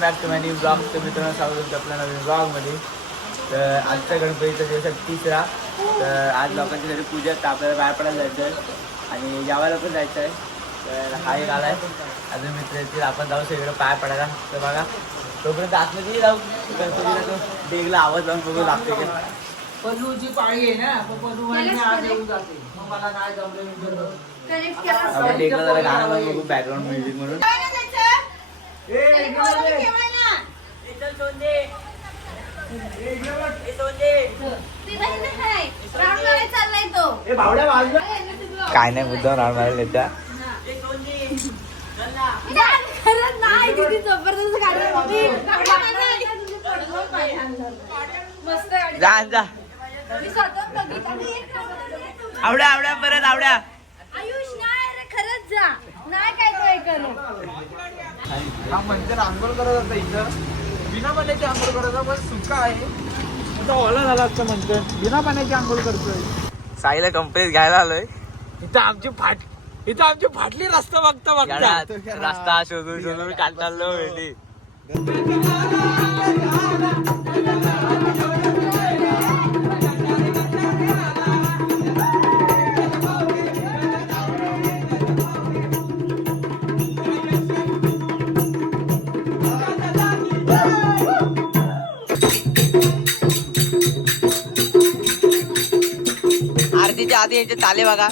Welcome back to my new blog. तर मित्रांनो स्वागत तुमचं आपल्या नवीन ब्लॉगमध्ये. तर आजचा गणपतीचा दिवस आहे 3रा. तर आज लोकांच्या घरी पूजा तर आपल्याला बाहेर पडायला जायचं आहे आणि जेवायला पण जायचं आहे. तर हा एक आला आहे, अजून मित्र येतील, आपण जाऊ सगळं पाय पडायला. तर बघा तोपर्यंत आतमध्ये जाऊ, गणपतीला तो डेगला आवाज लावून बघू लागते की पल्लूची पाळी आहे ना, पल्लू आज येऊन जाते. मग मला नाही जमलं आपण डेगला जरा गाणं पण बघू, बॅकग्राऊंड म्युझिक म्हणून. काय नाही मुद्दा राहून मारायला येत्या. जा जा आवड्या आवड्या परत आवड्या. आयुष नाही रे, खरंच जा. नाही काय तो ऐकलं. हा मंदिर आंघोळ करत होता इथं, बिना पाण्याची आंघोळ करत होता, पण सुका आहे. आता ओला झाला असतं मंदिर, बिना पाण्याची आंघोळ करतोय. साईला कंपनीत घ्यायला आलोय. इथं आमची फाटली रस्ता बघता रस्ता शोधून शोधून काल चाललो भेटी. आरतीच्या आधी यांचे ताले बघा.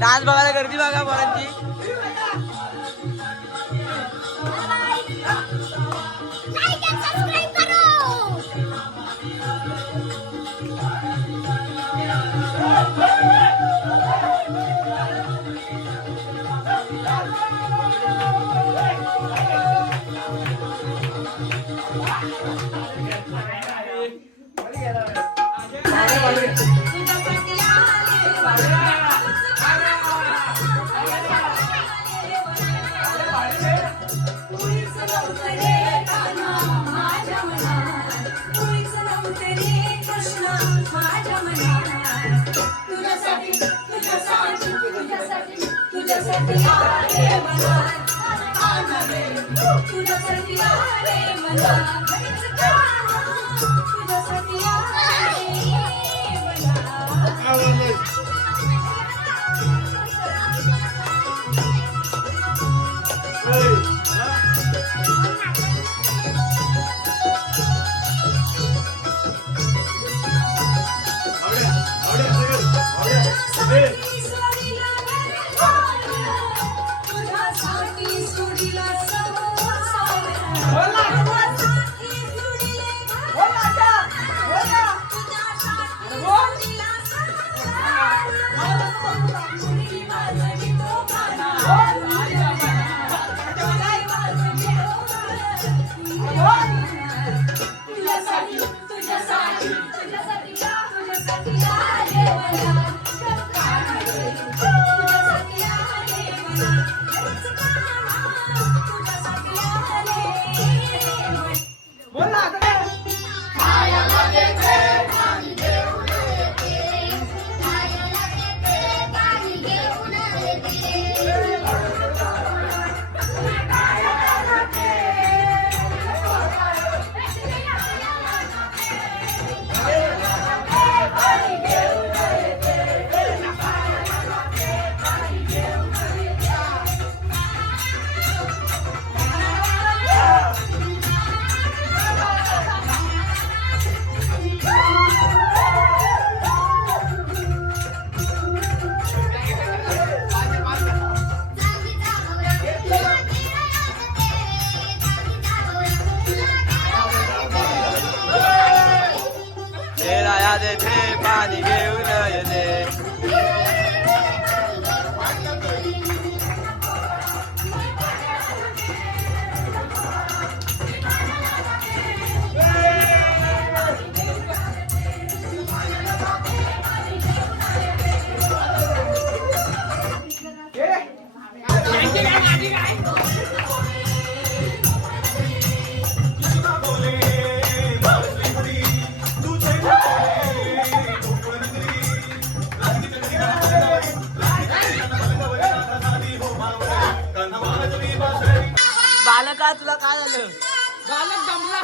डान्स बघायला गर्दी बघा पोरांची. पाणी घेऊन येते बालका तुला काय झालं बालक दमला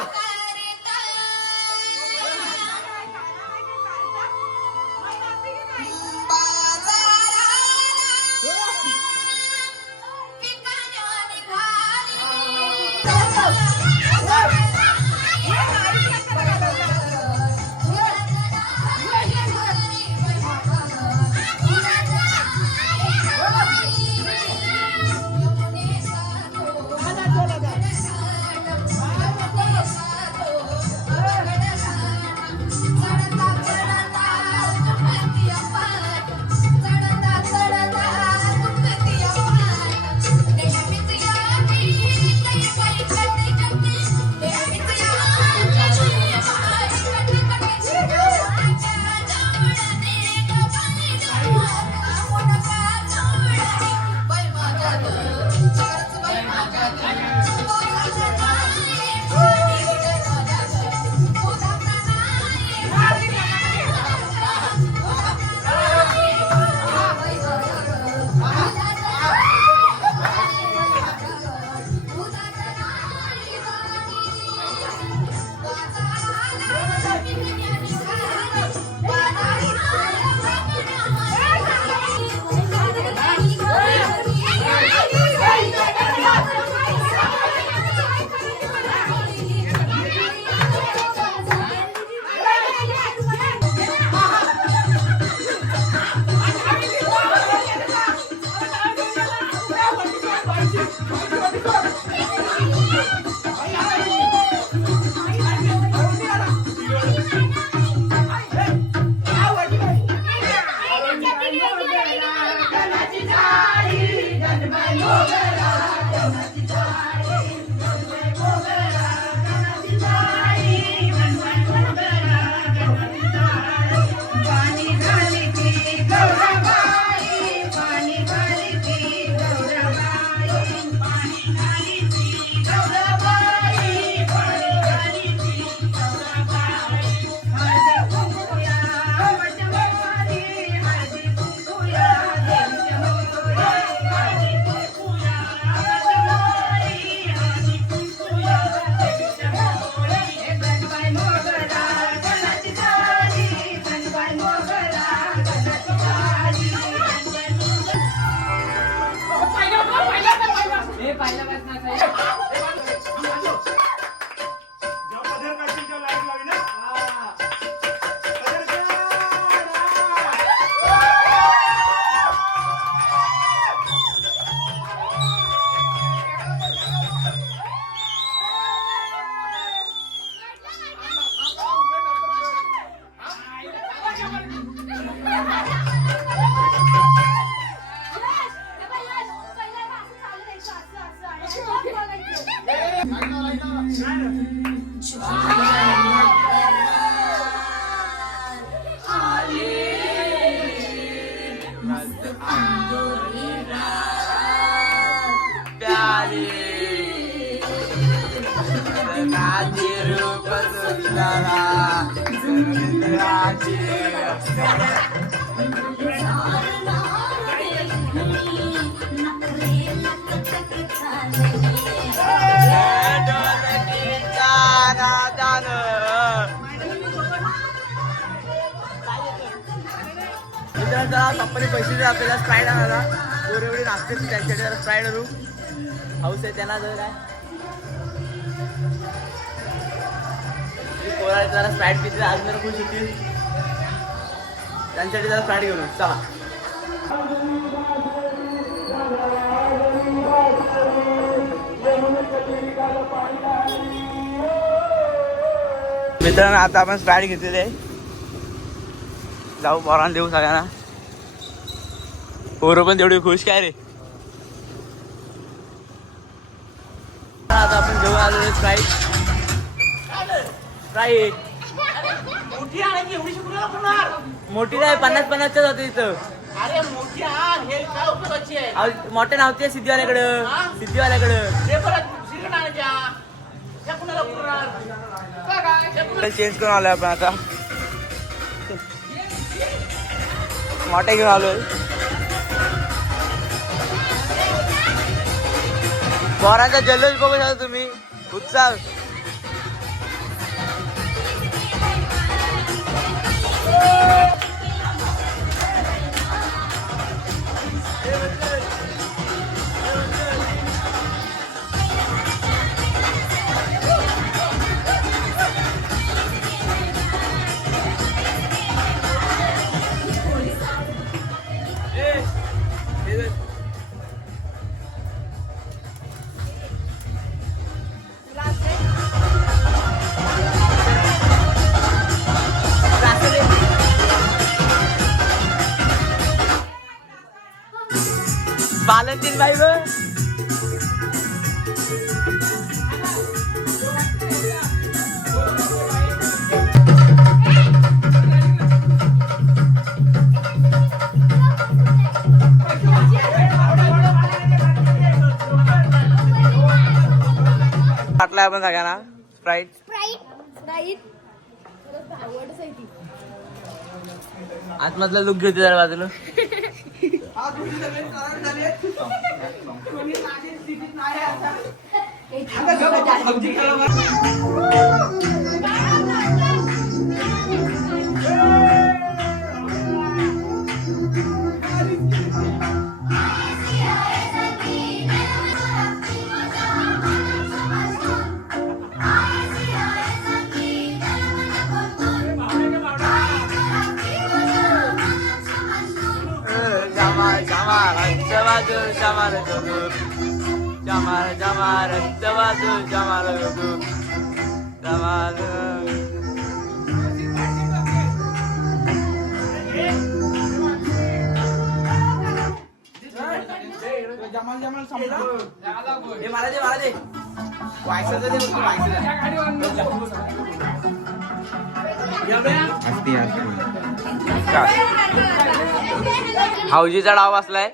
कंपनी पैसे दे आपल्याला स्प्राईड आणायला एवढी नागते त्यांच्याकडे स्प्राईड करू हाऊस आहे त्यांना जर काय पोरा जरा स्प्राईट पिते अजून जरा खुश होतील त्यांच्यासाठी जरा स्प्राईट घेऊन चला. मित्रांनो आता आपण स्प्राईट घेतलेली आहे. जाऊ पोरांना देऊ सगळ्यांना. पोरं पण तेवढी खुश काय रे. आता आपण जेव्हा आलो स्प्राईट स्प्राईट मोठी आणायची एवढी शुक्र होणार. मोठी नाही 50-50च्या जातो इथं. अरे मोठी आण हे काय उपयोगाची आहे. मोठ्या नव्हती सिद्धीवाल्याकडं. सिद्धीवाल्याकडं ते परत सिगरेट आणायच्या त्या कुणाला पुरणार काय चेंज करून आलोय आपण आता. मोठ्या घेऊन आलोय. पोरांचा जल्लोष बघू शकता तुम्ही. उत्साह व्हॅलेंटाईन बाई ग. वाटलाय आपण सगळ्यांना स्प्राईट. आतमधला लुक घेते जरा बाजूला. हाऊजीचा डाव असलाय.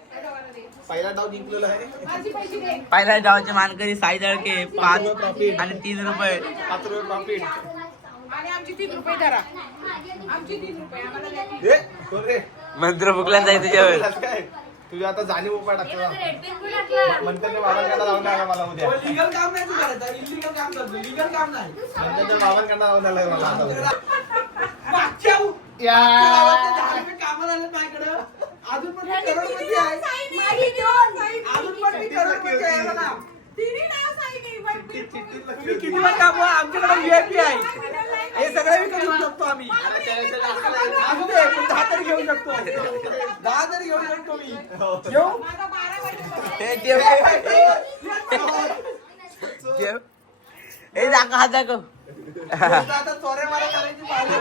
पहिला डाव जिंकलेला आहे. पहिल्या डावाचे मानकरी साई दळके 5 आणि 3 रुपये. 5 रुपये प्रॉफिट आणि आमची 3 रुपये धरा. आमची 3 रुपये आम्हाला द्या. मंत्र फुकला जायचं जेवण. काय तुझ्या आता जाणीव उपाय टाकतो म्हणतात बाबांकडे लावून आला मला उद्या. लिगल काम नाही करायचं. इलिगल काम करतो. लिगल काम नाही म्हणतात बाबांकडे लावून आला मला. मागच्या कामाला आलं माझ्याकडं. अजून पण मी करोडपती आहे. अजून पण मी करोडपती आहे मला. तुम्ही किती पण काम आमच्याकडे VIP आहे. हे सगळे विकत घेऊ शकतो आम्ही. अजून 10 तरी घेऊ शकतो. 10 तरी घेऊ शकतो मी. घेऊ हे दाखव हात दाखव. आता चोऱ्या मारा करायची पाहिजे.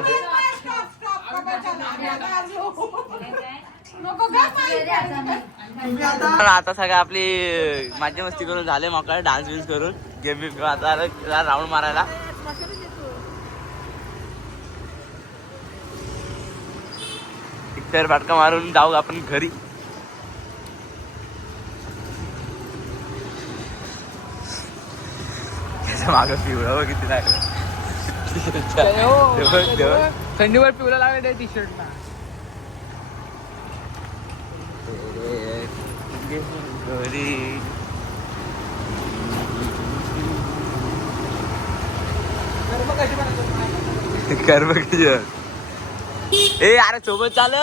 आता सगळं आपली मज्जा मस्ती करून झाले. मोकळा डान्स बिन्स करून गेम बिम आता राऊंड मारायला. तर फाटका मारून जाऊ आपण घरी. माग पिवळा किती लागलं. थंडीवर पिवला लागले टी शर्ट ना. घरी कर्म ए अरे सोबत चाल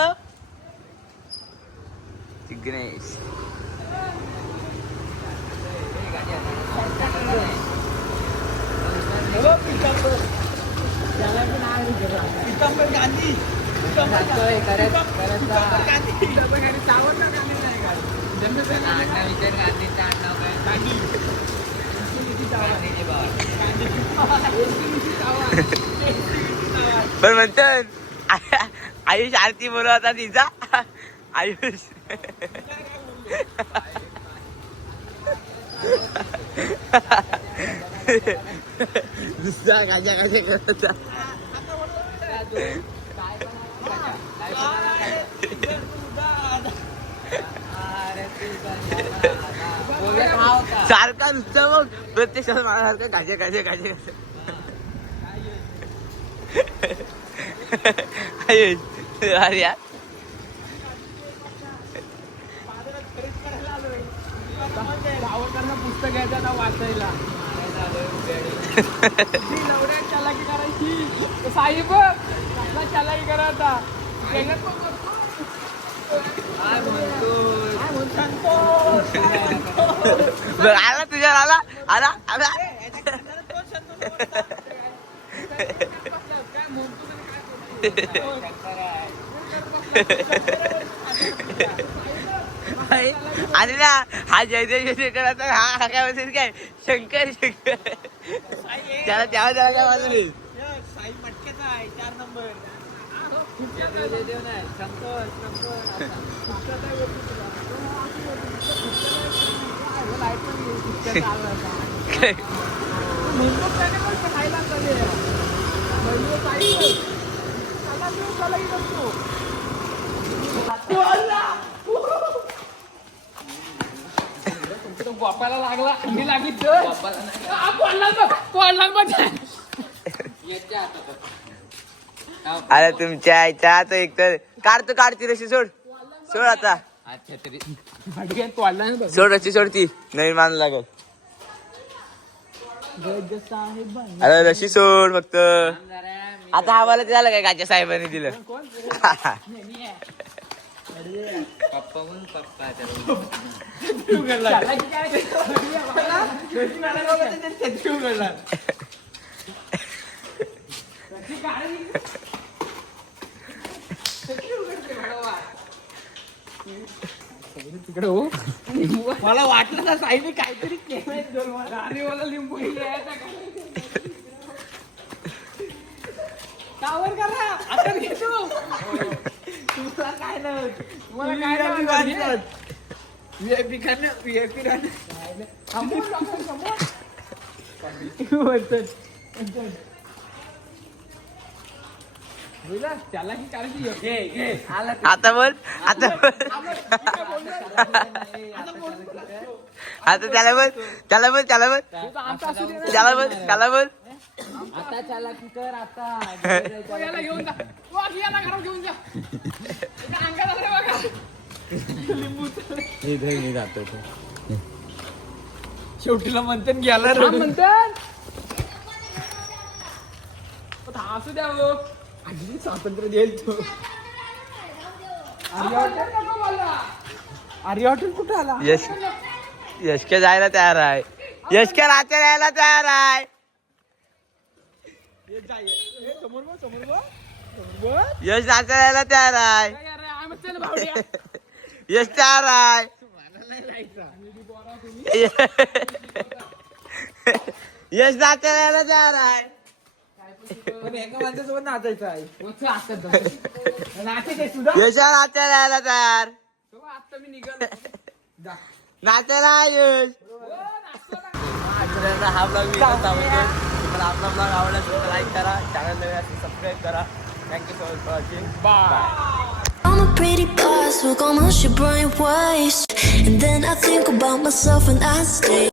गणेश. पितांबर गांधी जातोय करत करत जा. अण्णा विचार गांधीचं आडनाव काय? पण म्हणतो आयुष आरती बोलत होता तिचा आयुष दुसरा गाजा गाजा करत होता. सारखा नुसतं मग प्रत्येक मला सारखं गाजे गाजे गाजे गाजे अरे यार पुस्तक घ्यायचं ना वाचायला नवऱ्या चालाकी करायची साहेब चालाकी करायचा आला तुझ्या आला आला आला आणि ना हा जय जय जय करायचा हा काय म्हणते काय शंकर शंकर त्याला त्याला त्याला काय वाजवली साई मटकेचा आहे 4 नंबर बापाला लागला मी लागित अरे तुमच्या आईच्या तर एक तर काढती रशी सोड सोड आता सोड रशी सोड ती नवीन मान लागल अरे रशी सोड फक्त आता आम्हाला ते झालं काय गाच्या साहेबांनी दिलं तिकडे हो मला वाटलं ना साईने काहीतरी केलंय आणि मला लिंबू कावर करा आता घेतो तुला काय नाही मला काय व्हीआयपी खाणं व्हीआयपी त्याला की करायची आता बोल आता बोल आता त्याला बोल त्याला बोल त्याला बोल त्याला बोल त्याला बोल आता चला की कर आता याला घेऊन जा याला घरात घेऊन जा अंगात आले बघा लिंबू जातो शेवटीला म्हणतात गेला म्हणतात असू द्या हो आधी स्वातंत्र्य देईल तू आर्य हॉटेल कुठं आला यश यशके जायला तयार आहे यशके रात्री यायला तयार आहे यश नाचायला यायला तयार आहे यश तयार आहे यश नाचायला यायला तयार आहे एका माणसासोबत नाचायचं आहे यशा नाचायला यायला तयार आता मी निघाल नाचायला यश हा ब्लॉग मी तुम्हाला आपला ब्लॉग आवडला तर लाईक करा चॅनल सबस्क्राईब करा thank you so much for watching bye I'm a pretty boss, look almost your brain waste. And then I think about myself and I stay.